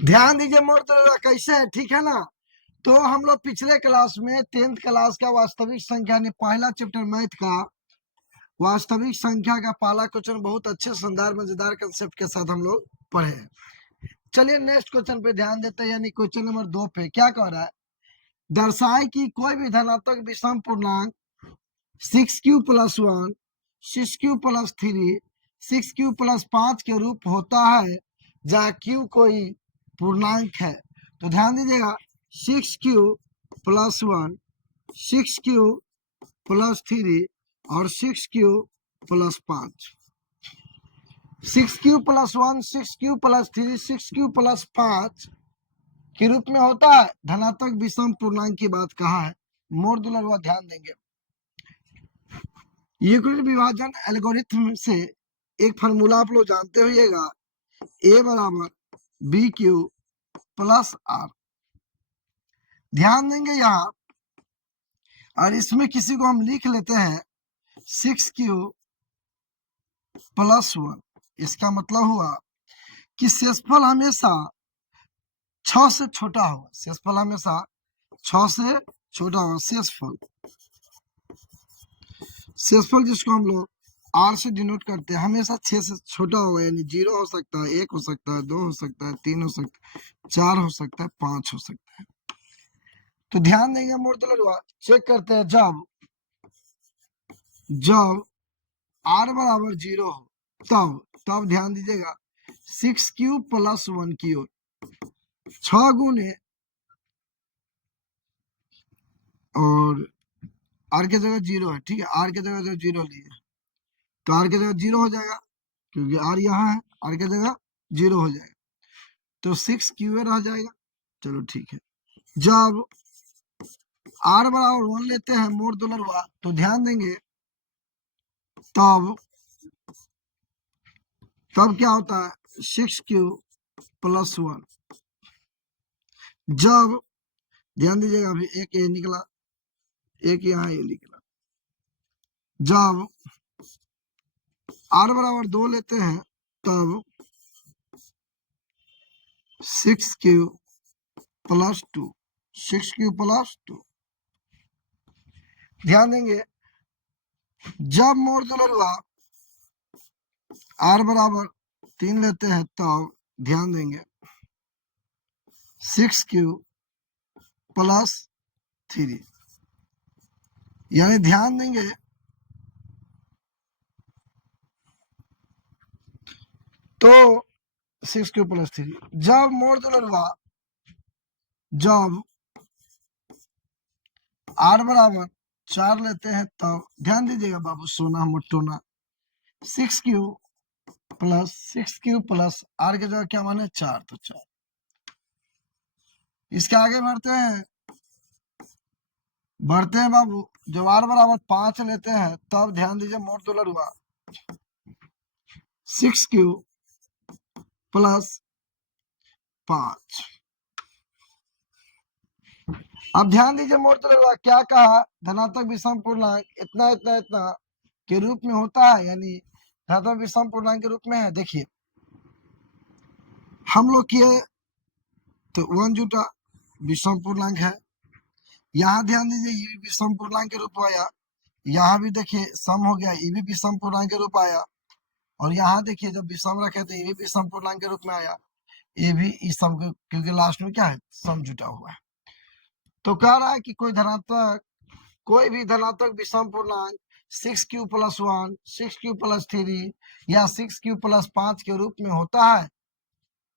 ध्यान दीजिए मोर तो कैसे है, ठीक है ना। तो हम लोग पिछले क्लास में 10th क्लास का वास्तविक संख्या ने पहला चैप्टर मैथ का वास्तविक संख्या का पहला क्वेश्चन बहुत अच्छे शानदार मजेदार कंसेप्ट के साथ हम लोग पढ़े हैं। चलिए नेक्स्ट क्वेश्चन पे ध्यान देते हैं, यानी क्वेश्चन नंबर 2 पे क्या कह रहा है। दर्शाए कि कोई भी धनात्मक विषम पूर्णांक 6q+1 6q+3 6q+5 के रूप होता है जहाँ q कोई पूर्णांक है। तो ध्यान दीजिएगा 6q+1 6q+3 और 6q+5 6q+1 6q+3 6q+5 के रूप में होता है धनात्मक विषम पूर्णांक की बात कहा है। मोर दुलरवा ध्यान देंगे, यूक्लिड विभाजन एल्गोरिथम से एक फार्मूला आप लोग जानते होइएगा, a बराबर BQ+R। ध्यान देंगे यहाँ, और इसमें किसी को हम लिख लेते हैं 6q+1। इसका मतलब हुआ कि शेषफल हमेशा 6 से छोटा होगा, शेषफल हमेशा 6 से छोटा होगा। शेषफल जिसको हम लोग R से डिनोट करते हैं हमेशा 6 से छोटा होगा, यानी 0 हो सकता है, 1 हो सकता है, 2 हो सकता है, 3 हो सकता है, 4 हो सकता है, 5 हो सकता है। तो ध्यान देंगे मोड़तलरवा, चेक करते हैं जब R बराबर 0 हो तब ध्यान दीजिएगा 6q+1 की ओर 6 गुने और R की जगह 0 है, ठीक है। R की जगह जो 0 लिए तो R की जगह 0 हो जाएगा, क्योंकि R यहाँ है, R की जगह 0 हो जाएगा तो 6q रह जाएगा। चलो ठीक है। जब R बराबर 1 लेते हैं मोड़ दुलरवा तो ध्यान देंगे तब क्या होता है 6q+1। जब ध्यान दीजिएगा, अभी एक ए निकला, एक यहाँ ए निकला। जब R बराबर 2 लेते हैं तब 6q+2 6q+2। ध्यान देंगे जब मोड़ दुलरवा R बराबर 3 लेते हैं तब ध्यान देंगे 6q+3, यानी ध्यान देंगे तो 6q+3। जब मोड़ दुलरवा जब R बराबर 4 लेते हैं तब ध्यान दीजिएगा बाबू, सोना मोटोना 6q+ R की जगह क्या माने 4, तो 4। इसके आगे बढ़ते हैं बाबू। जब R बराबर 5 लेते हैं तब ध्यान दीजिए मोड़ दुलरवा 6q+5। अब ध्यान दीजिए मोड़ दुलरवा क्या कहा, धनात्मक विषम पूर्णांक इतना इतना इतना के रूप में होता है, यानी धनात्मक विषम पूर्णांक के रूप में है। देखिए हम लोग किए तो 1 जुटा विषम पूर्णांक है, यहाँ ध्यान दीजिए ये भी विषम पूर्णांक के रूप आया, यहाँ भी देखिए सम हो गया, ये भी विषम पूर्णांक के रूप आया, और यहाँ देखिए जब विषम रखे तो ये भी विषम पूर्णांक के रूप में आया, ये भी इस सम के, क्योंकि लास्ट में क्या है सम जुटा हुआ है। तो कह रहा है कि कोई भी धनात्मक विषम पूर्णांक 6q+1 6q+3 या 6q+5 के रूप में होता है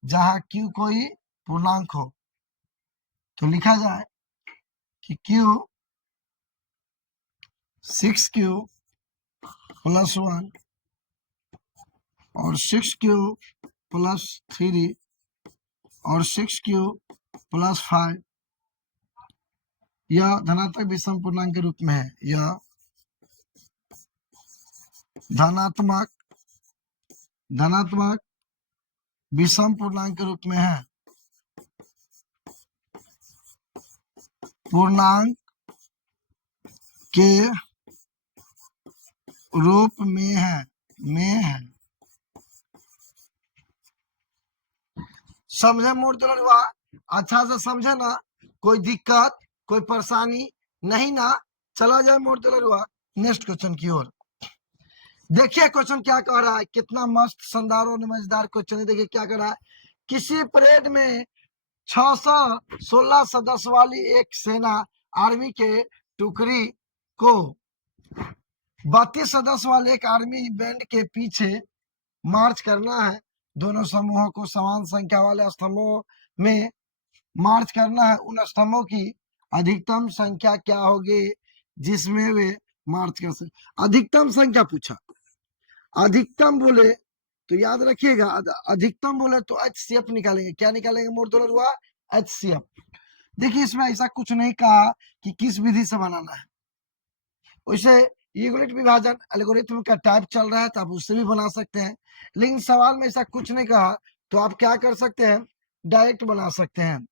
जहां q कोई पूर्णांक हो। तो लिखा जाए कि q 6q+1 और 6q+3 और 6q+5 यह धनात्मक विषम पूर्णांक के रूप में है। यह धनात्मक विषम पूर्णांक के रूप में है, पूर्णांक के रूप में है समझे मोर दुलरुआ? अच्छा से समझे ना, कोई दिक्कत कोई परेशानी नहीं ना? चला जाए मोर दुलरुआ नेक्स्ट क्वेश्चन की ओर। देखिए क्वेश्चन क्या कह रहा है, कितना मस्त शानदार और मजेदार क्वेश्चन है। देखिए क्या कह रहा है, किसी परेड में 616 सदस्य वाली एक सेना आर्मी के टुकड़ी को 32 सदस्य वाले एक आर्मी बैंड के पीछे मार्च करना है। दोनों समूहों को समान संख्या वाले स्तंभों में मार्च करना है। उन स्तंभों की अधिकतम संख्या क्या होगी जिसमें वे मार्च कर सके? अधिकतम संख्या पूछा। अधिकतम बोले तो याद रखिएगा, अधिकतम बोले तो HCF निकालेंगे। क्या निकालेंगे मोर दुलरुआ? HCF। देखिए इसमें ऐसा कुछ नहीं कहा कि किस विधि से बनाना है। वैसे यूनिट विभाजन एल्गोरिथम का टाइप चल रहा है तो आप उससे भी बना सकते हैं, लेकिन सवाल में ऐसा कुछ नहीं कहा तो आप क्या कर सकते हैं, डायरेक्ट बना सकते हैं।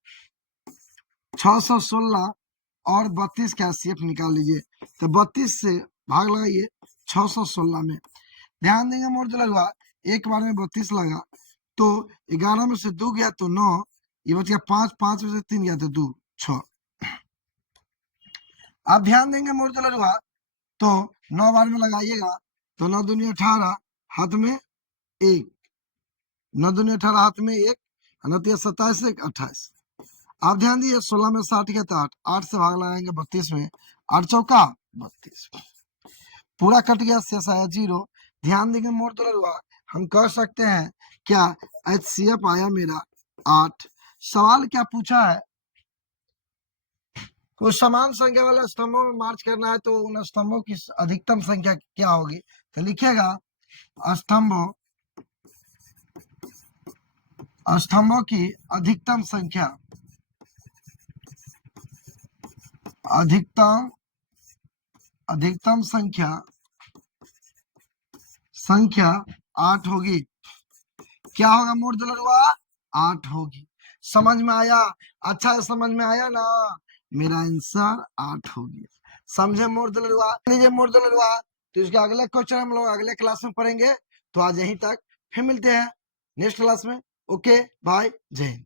616 और 32 का HCF निकाल लीजिए। तो 32 से भाग लगाइए 616 में। ध्यान देंगे मोर दुलरुआ, एक बार में 32 लगा तो 11 में से 2 गया तो 9, ये बच गया 5, 5 में से 3 गया तो 2, 6। आप ध्यान देंगे मोर दुलरुआ, तो 9 बार में लगाइएगा तो 9 दूनी 18, हाथ में 1, 9 दूनी 18, हाथ में 1, 9 27, 1 28। आप ध्यान दिए 16 में 60 गया तो 8, 8 से भाग लगाएंगे 32 में, 8 चौका 32, पूरा कट गया, शेष आया 0। ध्यान देंगे मोर दुलरुआ, हम कह सकते हैं क्या HCF आया मेरा 8। सवाल क्या पूछा है, कोई समान संख्या वाले स्तंभों में मार्च करना है तो उन स्तंभों की अधिकतम संख्या क्या होगी? तो लिखिएगा स्तंभों की अधिकतम संख्या, अधिकतम संख्या 8 होगी। क्या होगा मोर दुलरुआ? 8 होगी। समझ में आया? अच्छा समझ में आया ना? मेरा आंसर 8 होगी। समझे मोर दुलरुआ? लीजिए मोर दुलरुआ, तो इसके अगले क्वेश्चन हम लोग अगले क्लास में पढ़ेंगे। तो आज यहीं तक, फिर मिलते हैं नेक्स्ट क्लास में। ओके बाय, जय हिंद।